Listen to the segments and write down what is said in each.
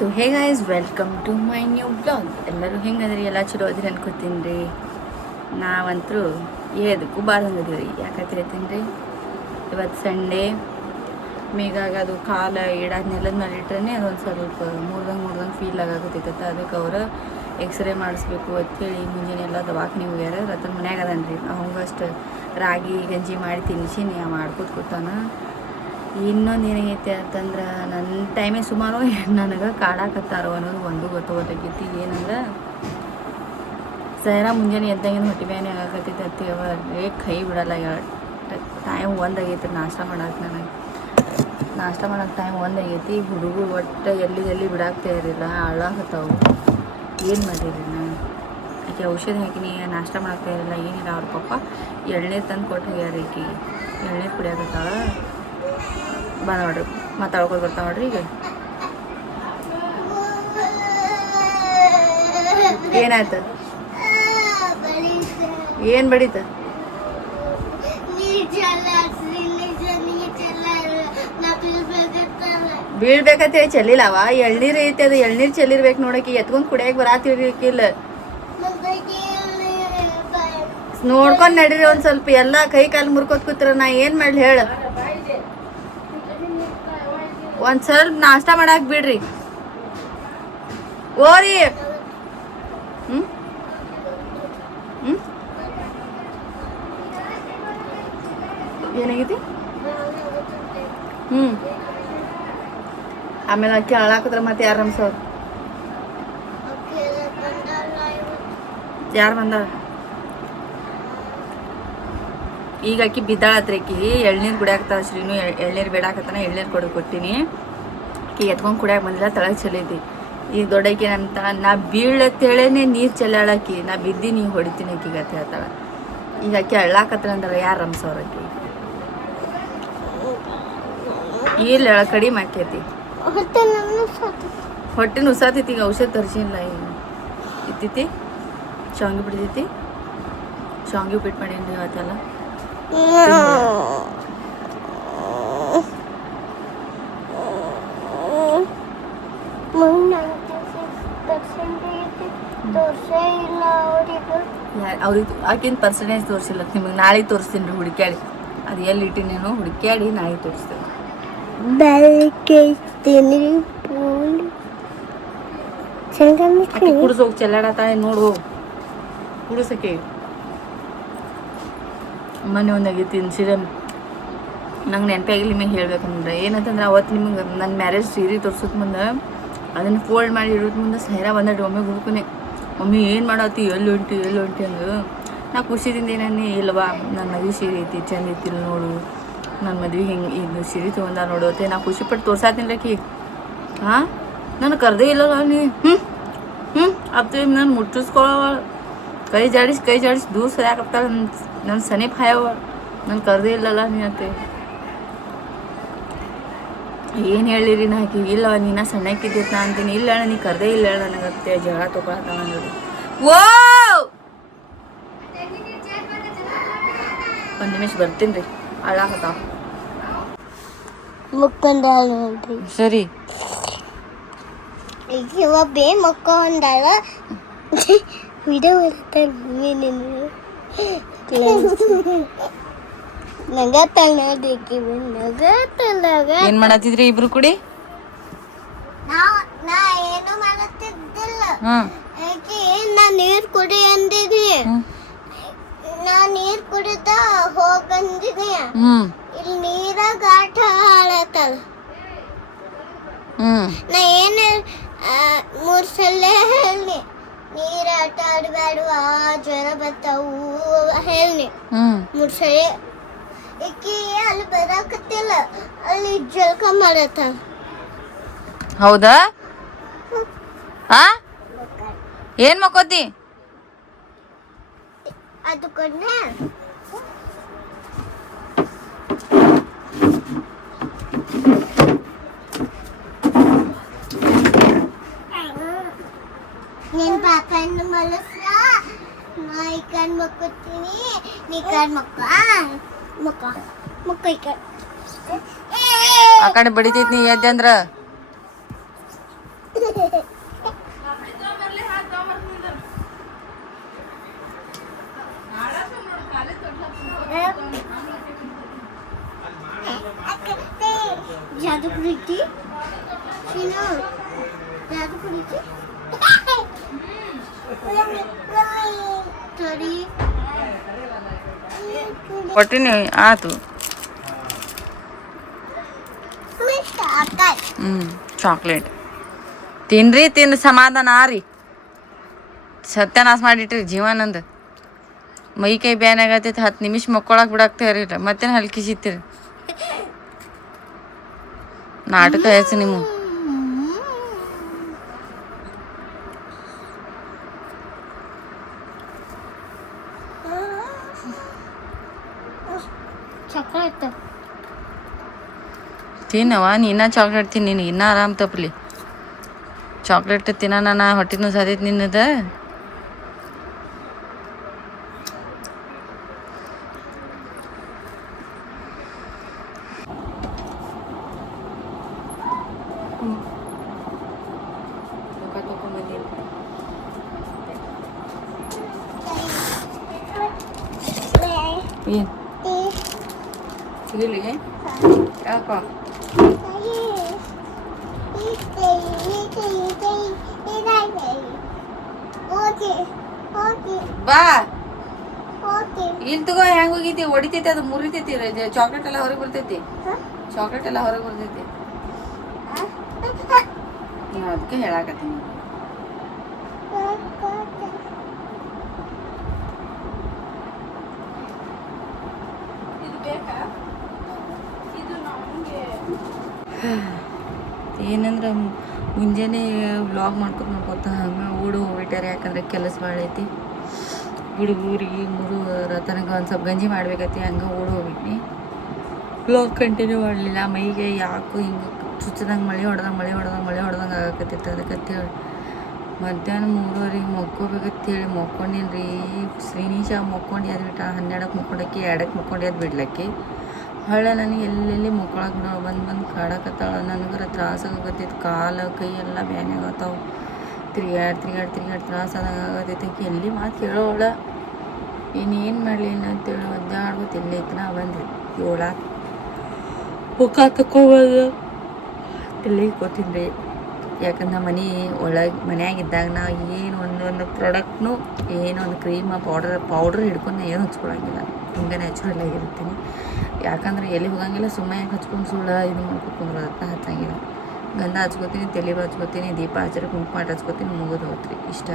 So hey guys, welcome to my new blog. ಎಲ್ಲರೂ ಹೆಂಗದ್ರಿ? ಎಲ್ಲ ಚಲೋ ಅದ್ರಿ ಅನ್ಕೋತೀನಿ ರೀ. ನಾವಂತರೂ ಏದಕ್ಕೂ ಬಾರ್ದಂಗದೀವಿ ರೀ. ಯಾಕಂತ ಹೇಳ್ತೀನಿ ರೀ, ಇವತ್ತು ಸಂಡೇ ಮೇಗಾಗ ಅದು ಕಾಲ ಇಡಾದ ನೆಲದ ಮೇಲೆ ಇಟ್ರೆ ಅದೊಂದು ಸ್ವಲ್ಪ ಮೂರ್ದಂಗೆ ಫೀಲ್ ಆಗಕತ್ತೈತೆ. ಅದಕ್ಕೆ ಅವ್ರು ಎಕ್ಸ್ರೇ ಮಾಡಿಸ್ಬೇಕು ಅಂತೇಳಿ ಮುಂಜಾನೆ ಎಲ್ಲ ದವಾಖಾನೆ ಹೋಗ್ಯಾರ. ರತನ ಮನ್ಯಾಗ ಅದನ್ ರೀ. ಅವಂಗಷ್ಟು ರಾಗಿ ಗಂಜಿ ಮಾಡಿ ತಿನ್ನಿಸಿನಿ, ಮಾಡ್ಕೊತ ಕೂತಾನ. ಇನ್ನೊಂದು ಏನಾಗೈತೆ ಅಂತಂದ್ರೆ ನನ್ನ ಟೈಮೇ ಸುಮಾರು ನನಗೆ ಕಾಡಾಕತ್ತಾರೋ ಅನ್ನೋದು ಒಂದು ಗೊತ್ತಾಗೈತಿ. ಏನಂದ್ರೆ ಸೈರಾ ಮುಂಜಾನೆ ಎದ್ದಂಗೆ ಹೊಟ್ಟೆ ಬ್ಯಾನೆ ಆಗಕತ್ತೈತೆ ಅತ್ತಿ ಅವರೇ ಕೈ ಬಿಡಲ್ಲ. ಟೈಮ್ ಒಂದಾಗೈತಿ ನಾಷ್ಟ ಮಾಡಕ್ಕೆ. ನಾಷ್ಟ ಮಾಡೋಕೆ ಟೈಮ್ ಒಂದಾಗೈತಿ. ಹುಡುಗರು ಒಟ್ಟು ಎಲ್ಲಿ ಬಿಡಾಕ್ತಾ ಇರಲಿಲ್ಲ, ಅಳ್ಳಾಕತ್ತಾವು. ಏನು ಮಾಡಿರಿ ನಾನು? ಆಕೆ ಔಷಧಿ ಹಾಕಿನಿ, ನಾಷ್ಟ ಮಾಡಾಕ್ತಾ ಇರಲಿಲ್ಲ, ಏನಿಲ್ಲ. ಅವ್ರ ಪಪ್ಪ ಎಳ್ನೀರು ತಂದು ಕೊಟ್ಟು ಹೋಗ್ಯಾರ. ಈಕಿ ಎಳ್ನೀರು ಕುಡಿಯಾಕತ್ತಾಳ. ಬಾ ನೋಡ್ರಿ, ಮಾತಾಡ್ಕೊಂಡು ಬರ್ತಾವ ನೋಡ್ರಿ. ಈಗ ಏನಾಯ್ತು? ಏನು ಬಡೀತ? ಬೀಳ್ಬೇಕಂತ ಹೇಳಿ ಚೆಲ್ಲಿಲ್ಲವ. ಎಳ್ನೀರು ಐತಿ, ಅದು ಎಳ್ನೀರು ಚೆಲ್ಲಿರ್ಬೇಕು ನೋಡಕ್ಕೆ. ಎತ್ಕೊಂಡು ಕುಡಿಯಕ್ಕೆ ಬರಾತಿರ್ಬೇಕಿಲ್ಲ. ನೋಡ್ಕೊಂಡು ನಡೀರಿ ಒಂದು ಸ್ವಲ್ಪ. ಎಲ್ಲ ಕೈ ಕಾಲು ಮುರ್ಕೋತ್ ಕೂತ್ರ ನಾ ಏನು ಮಾಡಲಿ ಹೇಳು? ಒಂದು ಸ್ವಲ್ಪ ನಾಷ್ಟ ಮಾಡಕ್ಕೆ ಬಿಡ್ರಿ. ಓರಿ ಏನಾಗೈತಿ? ಆಮೇಲೆ ಅಕ್ಕಿ ಹಾಳಾಕಿದ್ರೆ ಮತ್ತೆ ಯಾರು ನಮ್ಸೋರು? ಯಾರು ಬಂದಾರ? ಈಗ ಅಕ್ಕಿ ಬಿದ್ದಾಳತ್ರಿ. ಅಕ್ಕಿ ಎಳ್ನೀರು ಕುಡಿಯಾಕತ್ತಾಳ. ಶ್ರೀನು ಎಳ್ನೀರು ಬೇಡಾಕತ್ತಾನ, ಎಳ್ನೀರು ಕೊಟ್ಟಿನಿ. ಅಕ್ಕಿ ಎತ್ಕೊಂಡು ಕುಡಿಯಾಕ ಬಂದಿಲ್ಲ, ತಳಗೆ ಚೆಲ್ಲೈತಿ. ಈಗ ದೊಡ್ಡಕ್ಕಿ ನನ್ನ ನಾ ಬೀಳತ್ತೇಳೇನೆ ನೀರು ಚೆಲ್ಲಾಳಕ್ಕಿ. ನಾ ಬಿದ್ದೀನಿ, ಹೊಡಿತೀನಿ ಅಕ್ಕಿಗೆ ಅಂತ ಹೇಳ್ತಾಳೆ. ಈಗ ಅಕ್ಕಿ ಅಳ್ಳಾಕತ್ರ ಅಂದ್ರೆ ಯಾರು ರಮ್ಸವ್ರ? ಅಕ್ಕಿ ಇಲ್ಲ ಕಡಿಮೆ ಆಕೈತಿ. ಹೊಟ್ಟೆ ನುಸಾತೈತಿ. ಈಗ ಔಷಧ ತರಿಸಿಲ್ಲ. ಈಗ ಇತ್ತೈತಿ, ಶಾವಿಗೆ ಬಿಡ್ತೈತಿ. ಶಾವಿಗೆ ಉಪ್ಪಿಟ್ಟು ಮಾಡೀನಿ ಇವತ್ತೆಲ್ಲ. ಅವ್ರಿಗೆ ಆಕಿನ ಪರ್ಸೆಂಟೇಜ್ ತೋರಿಸಿಲ್ಲ. ನಿಮಗೆ ನಾಳೆ ತೋರಿಸ್ತೀನಿ ರೀ, ಹುಡುಕ್ಯಾಡಿ. ಅದು ಎಲ್ಲಿ ಇಟ್ಟಿನೇನೋ ಹುಡುಕ್ಯಾಡಿ ನಾಳೆ ತೋರಿಸ್ತೀನಿ. ಕುಡಿಸ್ ಹೋಗಿ ಚೆಲ್ಲಾಡತಾಳೆ ನೋಡು. ಕುಡಿಸಕ್ಕೆ ಮೊನ್ನೆ ಒಂದಾಗೈತಿ ಇನ್ಸಿಡೆಂಟ್. ನಂಗೆ ನೆನಪಾಗಿಲ್ಲ ನಿಮಗೆ ಹೇಳ್ಬೇಕಂದ್ರೆ. ಏನಂತಂದ್ರೆ ಅವತ್ತು ನಿಮಗೆ ನನ್ನ ಮ್ಯಾರೇಜ್ ಸೀರೆ ತೋರ್ಸೋದು ಮುಂದೆ ಅದನ್ನು ಫೋಲ್ಡ್ ಮಾಡಿ ಇಡೋದು ಮುಂದೆ ಸೈರಾ ಬಂದಡ್ರಿ. ಒಮ್ಮೆ ಹುಡುಕನೆ, ಮಮ್ಮಿ ಏನು ಮಾಡತ್ತಿ, ಎಲ್ಲಿ ಹೊಂಟಿ ಅಂದು. ನಾ ಖುಷಿದಿಂದ ಏನೇ ಇಲ್ವಾ, ನನ್ನ ಮದುವೆ ಸೀರೆ ಐತಿ, ಚಂದ ಐತಿಲ್ಲ ನೋಡು, ನನ್ನ ಮದ್ವೆ ಹಿಂಗೆ ಇದು ಸೀರೆ ತೊಗೊಂಡ ನೋಡು ಅತ್ತೆ. ನಾ ಖುಷಿಪಟ್ಟು ತೋರ್ಸಾತೀನಿ ರಕಿ. ಹಾಂ, ನಾನು ಕರೆದೇ ಇಲ್ಲಲ್ಲ ನೀ. ಅತ್ತೆ ನಾನು ಮುಟ್ಟಿಸ್ಕೊಳ್ಳೋ ಕೈ ಜಾಡಿಸಿ ದೂರ ಸರಿಯಾಕತ್ತಾಳ. ನನ್ನ ಸನೀಪ್ ಹಾಯವ. ನಾನು ಕರೆದೇ ಇಲ್ಲಲ್ಲ ನೀ ಅತ್ತೆ. ಏನು ಹೇಳಿರಿ ನಾ ಆಕಿ? ಇಲ್ಲ ನೀನ ಸಣ್ಣಕ್ಕಿದ್ದೈತೆ ನಾ ಅಂತೀನಿ. ಇಲ್ಲ ನೀ ಕರೆದೇ ಇಲ್ಲ ನನಗತ್ತೆ. ಜಗಳ ತೊಗೊಳತ್ತಾವ ನೋಡಿ. ಓ ಒಂದು ನಿಮಿಷ ಬರ್ತೀನಿ ರೀ. ಅಳಾಕತ್ತಾವ. ಸರಿ ಈಗ ಬೇ ಮಕ್ಕೊಂಡಾಳ. ವಿಡಿಯೋ ಏನ್ ಮಾಡತ್ತಿದ್ರಿ ಇಬ್ರು ಕೂಡಿ? ನಾ ಏನು ಮಾಡತ್ತಿದ್ದಿಲ್ಲ. ನಾ ನೀರ್ ಕುಡಿ ಅಂದಿದ್ನಿ. ನಾ ನೀರ್ ಕುಡಿದ ಹೋಗಂದಿನಿ. ಇಲ್ಲಿ ನೀರಾಗ ಆಟ ಆಡತ್ತಲ್ಲ. ನಾ ಏನು 3 ಸಲ ಹೇಳಿ ನೀರ್ ಆಟ ಆಡಬೇಡವಾ, ಜ್ವರ ಬರ್ತಾವು ಹೇಳಿ 3 ಸಲ. ಈಕಿ ಅಲ್ಲಿ ಬರಾಕತ್ತಿಲ್ಲ, ಅಲ್ಲಿ ಜಳಕ ಮಾಡತ್ತ. ಹೌದಾ? ಏನ್ ಮಕ್ಕೋತಿ? ಅದು ಕೊಡ್ನೆ. ನಿನ್ ಪಾಪನ್ನು ಮಲಸ, ನಾ ಈ ಕಣ್ ಮಕ್ಕೋತೀನಿ, ನೀ ಕಣ್ ಮಕ್ಕ ಈ ಕಣ್. ಆ ಕಡೆ ಬಡಿತೈತಿ ನೀ ಎದ್ದೆ ಅಂದ್ರ जादू प्रीति सुनो जादू प्रीति थोड़ी ಕೊಟ್ಟಿನಿ ಆತು ಚಾಕ್ಲೇಟ್ ತಿನ್ರಿ ತಿಂದು ಸಮಾಧಾನ ಆರಿ ಸತ್ಯನಾಶ ಮಾಡಿಟ್ರಿ ಜೀವನಂದ ಮೈ ಕೈ ಬ್ಯಾನ್ ಆಗತೈತಿ 10 ನಿಮಿಷ ಮಕ್ಕೊಳಕ್ ಬಿಡಾಕ್ತೇವ್ರಿ ಮತ್ತೇನು ಹಲ್ಕಿ ಸಿಗ್ತೀರಿ ನಾಟಕ ಹೆಸರು ನಿಮ್ಮ ಚಾಕ್ಲೇಟ್ ತಿನ್ನವ ನೀನ ಚಾಕ್ಲೇಟ್ ತಿನ್ನಿ ನೀನು ಇನ್ನೂ ಆರಾಮ್ ತಪ್ಪಲಿ ಚಾಕ್ಲೇಟ್ ತಿನ್ನ ನಾನು ಹೊಟ್ಟಿನೂ ಸಾದೈತಿ ನಿನ್ನದ ಏನು ಸಿಗಲಿ ಯಾಕೋ ಬಾ ಇಲ್ಲಿ ತಗೋ ಹೆಂಗ್ ಹೋಗೈತಿ ಹೊಡಿತೈತಿ ಅದು ಮುರಿತೈತಿ ಚಾಕ್ಲೇಟ್ ಎಲ್ಲ ಹೊರಗೆ ಬರ್ತೈತಿ ಚಾಕ್ಲೇಟ್ ಎಲ್ಲ ಹೊರಗೆ ಬರ್ತೈತಿ ನೀವು ಅದಕ್ಕೆ ಹೇಳಾಕತ್ತೀನಿ ಏನಂದ್ರೆ ಮುಂಜಾನೆ ವ್ಲಾಗ್ ಮಾಡ್ಕೊತ ಹಂಗೆ ಓಡು ಹೋಗ್ಬಿಟ್ಟಾರೆ ಯಾಕಂದ್ರೆ ಕೆಲಸ ಭಾಳ ಐತಿ ಹುಡುಗರಿಗೆ ರತನಗೆ ಒಂದು ಸ್ವಲ್ಪ ಗಂಜಿ ಮಾಡ್ಬೇಕೈತಿ ಹಂಗೆ ಓಡಿ ಹೋಗ್ಬಿಟ್ನಿ ವ್ಲಾಗ್ ಕಂಟಿನ್ಯೂ ಮಾಡಲಿಲ್ಲ ಮೈಗೆ ಯಾಕೋ ಹಿಂಗೆ ಚುಚ್ಚದಂಗೆ ಮಳೆ ಹೊಡೆದಂಗೆ ಆಗಕತ್ತಿತ್ತು ಅದಕ್ಕಂತೇಳಿ ಮಧ್ಯಾಹ್ನ 3:30 ಮಕ್ಕೋಬೇಕಂತೇಳಿ ಮಕ್ಕೊಂಡೇನಿ ರೀ ಶ್ರೀನಿಶಾ ಮಕ್ಕೊಂಡು ಎದ್ದು ಬಿಟ್ಟ 12ಕ್ಕೆ ಮಕ್ಕೊಂಡಕ್ಕೆ 2ಕ್ಕೆ ಮಕ್ಕೊಂಡು ಎದ್ದು ಬಿಡ್ಲಕ್ಕಿ ಹೊಳ್ಳೆ ನನಗೆ ಎಲ್ಲೆಲ್ಲಿ ಮಕ್ಕಳಾಗ ಬಿಡೋ ಬಂದು ಕಾಡಕತ್ತಾಳ ನನಗರ ತ್ರಾಸಾಗತ್ತೈತಿ ಕಾಲು ಕೈ ಎಲ್ಲ ಬ್ಯಾನೆ ಆಗತ್ತಾವ ತಿರ್ಗಾಡಿ ತ್ರಾಸಾದಂಗೆ ಆಗತೈತಿ ಎಲ್ಲಿ ಮಾತು ಕೇಳೋಳ ಇನ್ನೇನು ಮಾಡಲಿ ಅಂತೇಳಿ ಒದ್ದಾಡ್ಬೋದು ಎಲ್ಲಿ ಐತಿ ನಾ ಬಂದೆ 7 ಮುಖ ತಕ್ಕೊಬೋದು ಎಲ್ಲಿಗೆ ಗೊತ್ತೀನಿ ರೀ ಯಾಕಂದ್ರೆ ಮನೆ ಒಳಗೆ ಮನ್ಯಾಗಿದ್ದಾಗ ನಾ ಏನು ಒಂದೊಂದು ಪ್ರಾಡಕ್ಟ್ನು ಏನೊಂದು ಕ್ರೀಮ ಪೌಡ್ರ್ ಹಿಡ್ಕೊಂಡು ಏನು ಹಚ್ಕೊಳಂಗಿಲ್ಲ ಹಿಂಗೆ ನ್ಯಾಚುರಲ್ ಆಗಿರ್ತೀನಿ ಯಾಕಂದ್ರೆ ಎಲ್ಲಿ ಹೋಗಂಗಿಲ್ಲ ಸುಮ್ಮನೆ ಹಚ್ಕೊಂಡು ಸುಳ್ಳು ಇದು ಮಾಡ್ಕೊಂಡು ಅದನ್ನ ಹಚ್ಚಂಗಿಲ್ಲ ಗಂಧ ಹಚ್ಕೋತೀನಿ ತಲೆ ಹಚ್ಕೋತೀನಿ ದೀಪ ಹಚ್ಚರಿ ಕುಂಕುಮ ಹಚ್ಕೋತೀನಿ ಮುಗಿದು ಹೋಗ್ರಿ ಇಷ್ಟ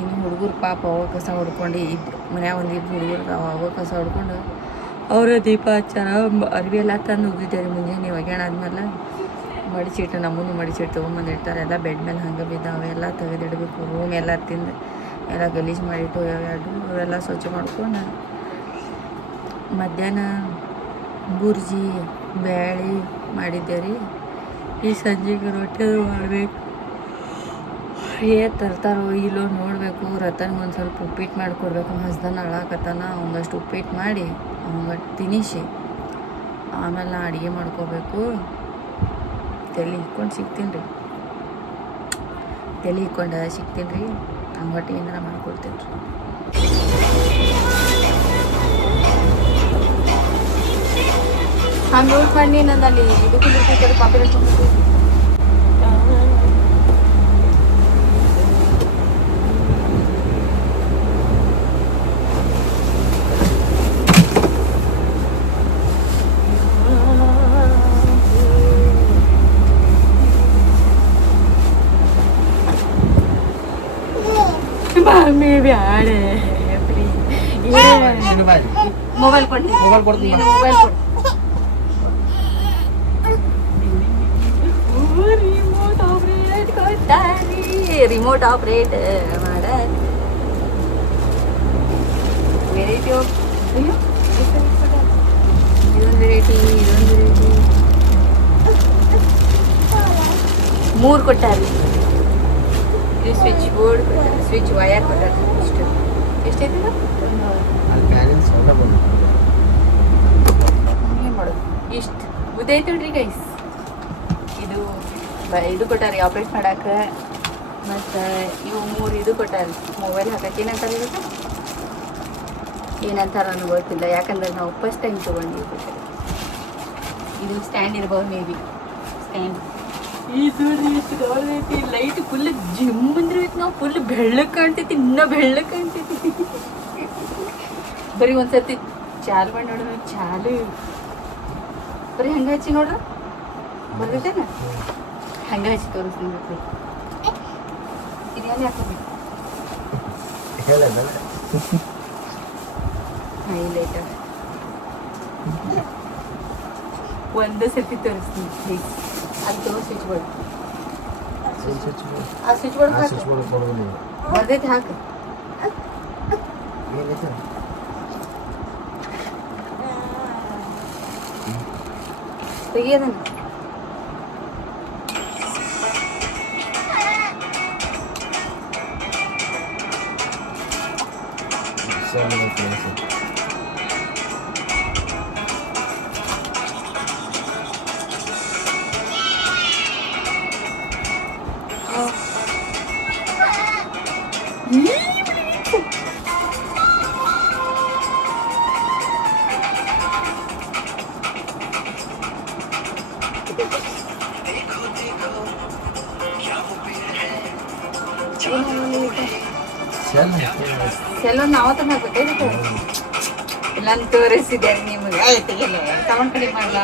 ಇನ್ನು ಹುಡುಗರು ಪಾಪ ಅವ ಕಸ ಹೊಡ್ಕೊಂಡು ಇಬ್ಬರು ಮನ್ಯಾಗ ಒಂದು ಇಬ್ಬರು ಹುಡುಗರು ಅವ ಕಸ ಹೊಡ್ಕೊಂಡು ಅವರ ದೀಪ ಹಚ್ಚಾರ ಅರ್ವಿ ಎಲ್ಲ ತಂದು ಹೋಗಿದ್ದೆ ರೀ ಮುಂಜಾನೆ ಒಗ್ಯಾಣ ಆದ್ಮೇಲೆ ಮಡಿಚಿಟ್ಟು ನಮ್ಮನ್ನು ಮಡಿಚಿಟ್ಟು ತೊಗೊಂಬಂದಿರ್ತಾರೆ ಎಲ್ಲ ಬೆಡ್ ಮೇಲೆ ಹಂಗೆ ಬಿದ್ದಾವೆ ಎಲ್ಲ ತೆಗೆದಿಡಬೇಕು ರೂಮ್ ಎಲ್ಲ ತಿಂದು ಎಲ್ಲ ಗಲೀಜು ಮಾಡಿಟ್ಟು ಯಾವ್ಯಾಡು ಅವೆಲ್ಲ ಸ್ವಚ್ಛ ಮಾಡ್ಕೊಂಡು ಮಧ್ಯಾಹ್ನ ಬುರ್ಜಿ ಬ್ಯಾಳಿ ಮಾಡಿದ್ದೆ ರೀ ಈ ಸಂಜೆಗೆ ರೊಟ್ಟಿ ಮಾಡಬೇಕು ತರ್ತಾರೋ ಇಲ್ಲೋ ನೋಡಬೇಕು ರತನ್ಗೆ ಒಂದು ಸ್ವಲ್ಪ ಉಪ್ಪಿಟ್ಟು ಮಾಡಿಕೊಡ್ಬೇಕು ಹಸ್ದನ ಅಳಾಕತ್ತಾನ ಅವಂಗಷ್ಟು ಉಪ್ಪಿಟ್ಟು ಮಾಡಿ ಅವಂಗ ತಿನ್ನಿಸಿ ಆಮೇಲೆ ನಾ ಅಡುಗೆ ಮಾಡ್ಕೋಬೇಕು ತಲೆ ಇಕ್ಕೊಂಡು ಸಿಗ್ತೀನಿ ರೀ ತಲೆ ಇಕ್ಕೊಂಡು ಸಿಗ್ತೀನಿ ರೀ ಹಂಗೊಟ್ಟು ಏನಾರ ಮಾಡ್ಕೊಡ್ತೀನಿ ರೀ ಹಂಗೆ ಯೂಸ್ ಮಾಡಿ ನಂದು ಅಲ್ಲಿ ಇದು ಕುಂದಿರ್ತೈತೆ ಕಾಪಿ ರೆಸ್ಕೊಂಡು ಮಮ್ಮಿ ಬ್ಯಾಡೆ ಮೊಬೈಲ್ ಕೊಡ್ತೀನಿ ಮೊಬೈಲ್ ಕೊಡು ರಿಮೋಟ್ ಆಪ್ರೇಟ್ ಮಾಡ ವೆರೈಟಿ ಆಫ್ ಇದೊಂದು ವೆರೈಟಿ 3 ಕೊಟ್ಟಾರಿ ಇದು ಸ್ವಿಚ್ ಬೋರ್ಡ್ ಕೊಟ್ಟಾರೆ ಸ್ವಿಚ್ ವಯರ್ ಕೊಟ್ಟಾರೆ ಇಷ್ಟು ಎಷ್ಟೈತಿ ಏನು ಮಾಡೋದು ಇಷ್ಟು ಉದೈತು ನೋಡ್ರಿ ಗೈಸ್ ಇದು ಇದು ಕೊಟ್ಟಾರಿ ಆಪ್ರೇಟ್ ಮಾಡಕ್ಕೆ. ಮತ್ತು ಇವು 3 ಇದು ಕೊಟ್ಟಾರಿ ಮೊಬೈಲ್ ಹಾಕಕ್ಕೆ. ಏನಂತಾರೆ ಇವತ್ತು ಏನಂತಾರೆ ನನಗೆ ಗೊತ್ತಿಲ್ಲ, ಯಾಕಂದ್ರೆ ನಾವು ಫಸ್ಟ್ ಟೈಮ್ ತೊಗೊಂಡಿದ್ವಿ. ಇದು ಸ್ಟ್ಯಾಂಡ್ ಇರ್ಬೋದು ಮೇ ಬಿ. ಸ್ಟ್ಯಾಂಡ್ ಇದು ನೋಡ್ರಿ ಎಷ್ಟು ದೊಡ್ಡದೈತಿ. ಲೈಟ್ ಫುಲ್ ಜಿಮ್ ಬಂದಿರೈತಿ. ನಾವು ಫುಲ್ ಬೆಳ್ಳಕ್ಕೆ ಕಾಣ್ತೈತಿ, ಇನ್ನೂ ಬೆಳ್ಳಕ್ಕೆ ಕಾಣ್ತೈತಿ. ಬರೀ ಒಂದ್ಸತಿ ಚಾಲು ಮಾಡಿ ನೋಡ್ರಿ. ಚಾಲು ಬರೀ ಹಂಗೆ ಹಚ್ಚಿ ನೋಡ್ರಿ ಬರ್ತೈತೇನ. ಹಂಗೆ ಹಚ್ಚಿ ತೋರಿಸ್ತೀನಿ ಇದು ಎಲ್ಲಿ ಹಾಕೋಬೇಕು ಹೈಲೈಟರ್. ಒಂದು ಸರ್ತಿ ತೋರಿಸ್ತೀನಿ ಪ್ಲೀಸ್. ಅದು ತೋರಿಸಿ ಸ್ವಿಚ್ ಬೋರ್ಡ್. ಆ ಸ್ವಿಚ್ ಬೋರ್ಡ್ ಹಾಕಿ ಬರ್ದೈತೆ ಹಾಕು. ತೆಗಿಯೋದನ್ನ ಸೆಲ್ ಒಂದು ನಾವು ತಂದು ಹಾಕ್ಬೇಕು. ನಾನು ತೋರಿಸಿದೆ ನಿಮಗೆ. ತೆಗಿಲ್ಲ ತಗೊಂಡು ಕಡೆ ಮಾಡಲ್ಲ.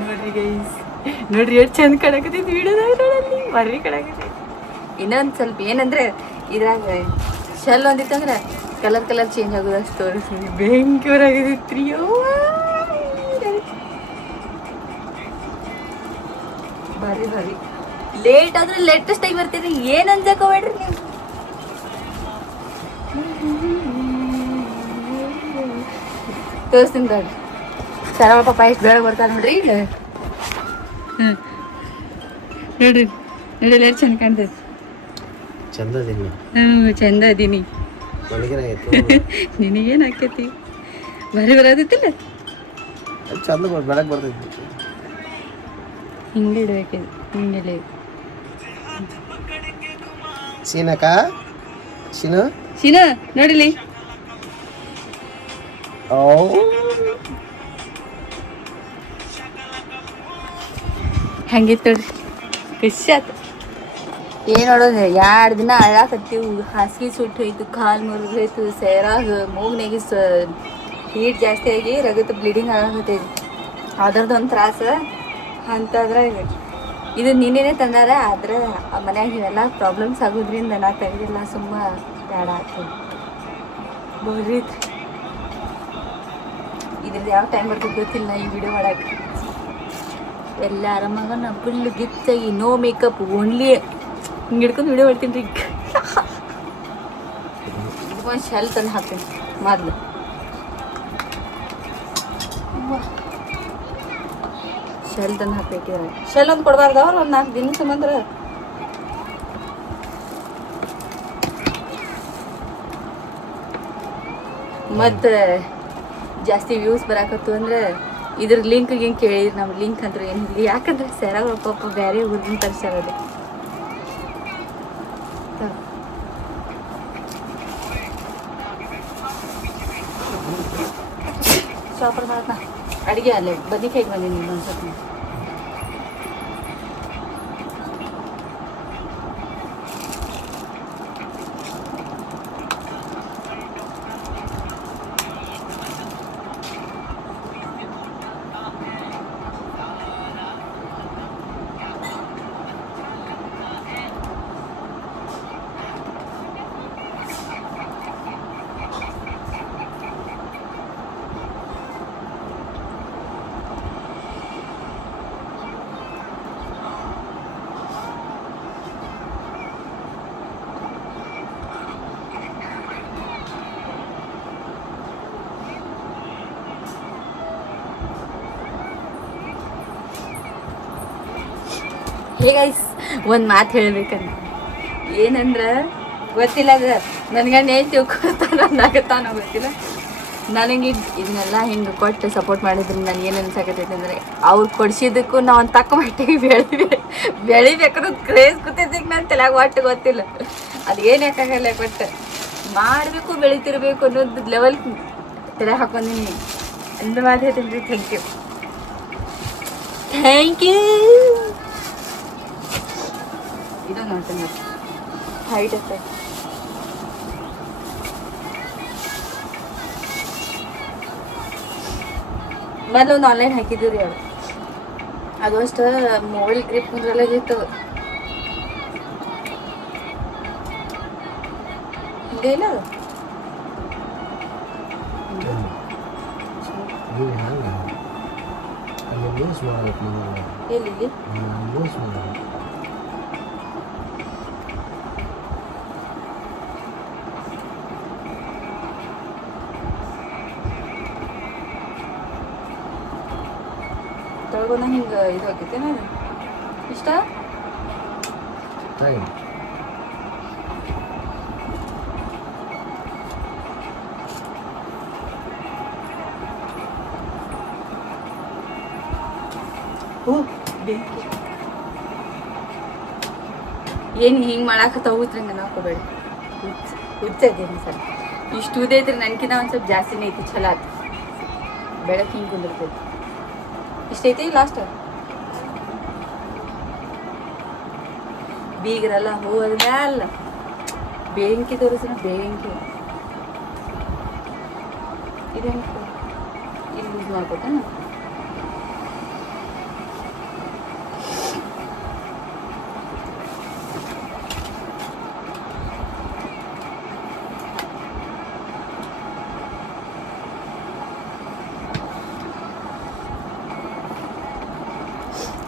ನೋಡ್ರಿ ಗೈಸ್, ನೋಡ್ರಿ ಎಷ್ಟು ಚಂದ ಕಡಕತೈತಿ ವಿಡಿಯೋದಾಗ. ನೋಡಲ್ಲಿ ಬರ್ರಿ ಕಡಕತೈತಿ. ಇನ್ನೊಂದು ಸ್ವಲ್ಪ ಏನಂದ್ರೆ ಇದ್ರಾಗ ಶೆಲ್ ಒಂದಿತ್ತಂದ್ರೆ ಕಲರ್ ಚೇಂಜ್ ಆಗೋದು ಅಷ್ಟು ತೋರಿಸ್ತೀನಿ. ಭಯಂಕರ ಆಗಿದ್ರಿ. ಬರ್ರಿ ಲೇಟ್ ಆದ್ರೆ ಲೇಟೆಸ್ಟ್ ಆಗಿ ಬರ್ತೀರಿ. ಏನು ಅನ್ಸಕೋಬೇಡ್ರಿ ನೀವು. ತೋರಿಸ್ತೀನಿ ಬರ್ರಿ. ಸರಳ ಪಾಪ ಎಷ್ಟು ಬೆಳಗ್ಗೆ ಬರ್ತಾರೆ ನೋಡ್ರಿ. ನೋಡ್ರಿ ನೋಡಿಲ್ಲ ಎಷ್ಟು ಚಂದ ಕಾಣ್ತೈತಿ. ಚಂದ ಅದೀನಿ. ನಿನಗೇನು ಆಕೈತಿ ಬರೋದಿತ್ತಿಲ್ಲ. ಚಂದ ಬೆಳಗ್ಗೆ ಬರ್ತೈತಿ. ಹಿಂಗೆ ಇಡ್ಬೇಕಿದೆ. ಹಿಂಗೆಲ್ಲ ಸೀನಕ್ಕ ಶೀನು ನೋಡಿಲಿ. ಹಂಗಿತ್ತು ನೋಡ್ರಿ. ಖುಷಿ ಆಯ್ತು. ಏನು ನೋಡೋದು 2 ದಿನ ಅಳಾಕತ್ತೀವಿ. ಹಾಸಿಗೆ ಸುಟ್ಟು ಹೋಯ್ತು, ಕಾಲು ಮುರಿದು ಹೋಯ್ತು, ಸೈರಾಗ ಮೂಗ್ನಾಗಿ ಹೀಟ್ ಜಾಸ್ತಿ ಆಗಿ ರಗತ್ತು ಬ್ಲೀಡಿಂಗ್ ಆಗತ್ತೈತಿ. ಅದ್ರದ್ದು ಒಂದು ತ್ರಾಸ ಅಂತದ್ರಾಗ ಇದು ನಿನ್ನೆನೇ ತಂದಾರ. ಆದ್ರೆ ಮನ್ಯಾಗ ಇವೆಲ್ಲ ಪ್ರಾಬ್ಲಮ್ಸ್ ಆಗೋದ್ರಿಂದ ನಾ ತೆಗೆದಿಲ್ಲ. ಸುಮ್ಮ ಬೇಡ ಆಗ್ತದೆ. ಬರ್ರಿ ಇದ್ರದ್ದು ಯಾವ ಟೈಮ್ ಬರ್ತದೆ ಗೊತ್ತಿಲ್ಲ ಈ ವಿಡಿಯೋ ಮಾಡಕ್ಕೆ. ಎಲ್ಲ ಆರಾಮಾಗ ನಾ ಫುಲ್ ಗಿಚ್ಚಾಗಿ ನೋ ಮೇಕಪ್ ಓನ್ಲಿ ಹಿಂಗೆ ಹಿಡ್ಕೊಂಡು ವಿಡಿಯೋ ಮಾಡ್ತೀನಿ ರೀ. ಇದಕ್ಕೊಂದು ಶೆಲ್ ತಂದು ಹಾಕ್ತೀನಿ ಮೊದಲು. ಶೆಲ್ ತಂದು ಹಾಕ್ಬೇಕಿದ್ರೆ ಶೆಲ್ ಒಂದು ಕೊಡಬಾರ್ದು ಅವ್ರು ಒಂದು 4 ದಿನ ಸಂಬಂಧ. ಮತ್ತು ಜಾಸ್ತಿ ವ್ಯೂಸ್ ಬರಾಕತ್ತು ಅಂದ್ರೆ ಇದ್ರ ಲಿಂಕ್ ಕೇಳಿರಿ. ನಮ್ಮ ಲಿಂಕ್ ಅಂದ್ರೆ ಏನಿಲ್ಲ. ಯಾಕಂದ್ರೆ ಸೆರಾಗ ಪಾಪ ಬೇರೆ ಊರಿನ ತರಿಸೋದು. ಶಾಪರ್ ಮಾಡ್ತಾ ಅಡುಗೆ ಅಲ್ಲೇ ಬದ್ನಿಕಾಯಿ ಬಂದೀನಿ ಒಂದು ಸ್ವಲ್ಪ. ಹೇಗೈಸ್ ಒಂದು ಮಾತು ಹೇಳ್ಬೇಕಂದ್ರೆ ಏನಂದ್ರೆ ಗೊತ್ತಿಲ್ಲ. ಅದು ನನ್ನ ಗಂಡ ಏನು ತಿಳ್ಕೊತಾನೋ ಗೊತ್ತಿಲ್ಲ. ನನಗೆ ಇದನ್ನೆಲ್ಲ ಹಿಂಗೆ ಕೊಟ್ಟು ಸಪೋರ್ಟ್ ಮಾಡಿದ್ರೆ ನಾನು ಏನು ಅನ್ಸಕತ್ತೈತೆ ಅಂದರೆ ಅವ್ರು ಕೊಡ್ಸಿದ್ದಕ್ಕೂ ನಾವು ಒಂದು ತಕ್ಕ ಮಟ್ಟಿಗೆ ಬೆಳಿಬೇಕನ್ನೋದು ಕ್ರೇಜ್ ಕೂತೈತಿಗೆ ನಾನು ತಲೆಯಾಗ ಒಟ್ಟು ಗೊತ್ತಿಲ್ಲ ಅದು ಏನು ಯಾಕಾಗಲ್ಲ ಕೊಟ್ಟು ಮಾಡಬೇಕು ಬೆಳಿತಿರ್ಬೇಕು ಅನ್ನೋದು ಲೆವೆಲ್ ತಲೆ ಹಾಕೊಂಡಿನಿ ಎಂದು ಮಾತು ಹೇಳ್ತೀನಿ ರೀ. ಥ್ಯಾಂಕ್ ಯು ಇದು ನೋಡ್ತೀನಿ ಹೈಟ್ ಐತೆ ಮೊದಲು ಒಂದು ಆನ್ಲೈನ್ ಹಾಕಿದ್ದೀವಿ ರೀ ಅವ್ರು ಅದು ಅಷ್ಟು ಮೊಬೈಲ್ ಗ್ರಿಪ್ ಕುಂದ್ರಲ್ಲ ಇತ್ತು ಹಿಂಗೆ ಇಲ್ಲ ಅದು ಎಲ್ಲಿ ತೊಳ್ಗೊಂಡ ಹಿಂಗೆ ಇದು ಹಾಕೈತೆ ನಾನು ಇಷ್ಟ ಏನು ಹಿಂಗೆ ಮಾಡಾಕತ್ತಾವ ಹೋಗ್ರಿ ಹಂಗೆ ಹಾಕೋಬೇಡಿ ಹುಚ್ಚದೇನು ಸರ್ ಇಷ್ಟು ಉದೈತ್ರಿ ನನಗಿನ್ನ ಒಂದು ಸ್ವಲ್ಪ ಜಾಸ್ತಿನೇ ಐತಿ ಚಲೋ ಆಯ್ತು ಬೆಳಗ್ಗೆ ಹಿಂಗೆ ಕುಂದಿರ್ತೈತಿ ಇಷ್ಟೈತಿ ಲಾಸ್ಟ್ ಬೀಗ್ರಲ್ಲ ಹೋದ್ಮ್ಯಾಲ ಬೆಂಕಿ ತೋರಿಸ್ರ ಬೆಂಕಿ ಇದು ಇಲ್ಲಿ ಯೂಸ್ ಮಾಡ್ಕೊತಾನ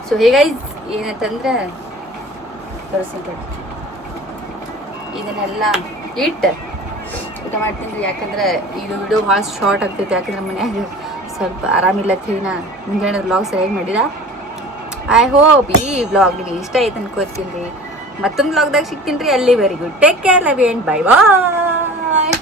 ಸೊ ಹೇಗೈಸ್ ಏನಂತಂದ್ರೆ ತೋರಿಸ್ತಾರೆ ಇದನ್ನೆಲ್ಲ ಇಟ್ಟು ಊಟ ಮಾಡ್ತೀನಿ ರೀ. ಯಾಕಂದ್ರೆ ಇದು ವಿಡಿಯೋ ಭಾಳ ಶಾರ್ಟ್ ಆಗ್ತೈತೆ ಯಾಕಂದ್ರೆ ಮನ್ಯಾಗ ಸ್ವಲ್ಪ ಆರಾಮಿಲ್ಲ ನಾ ಮುಂಜಾನೆ ವ್ಲಾಗ್ ಸರಿಯಾಗಿ ಮಾಡಿದ. ಐ ಹೋಪ್ ಈ ವ್ಲಾಗ್ ನಿಮಗೆ ಇಷ್ಟ ಆಯ್ತು ಅನ್ಕೋತೀನಿ ರೀ. ಮತ್ತೊಂದು ವ್ಲಾಗ್ದಾಗ ಸಿಗ್ತೀನಿ ರೀ. ಅಲ್ಲಿ very good take care love you and bye bye.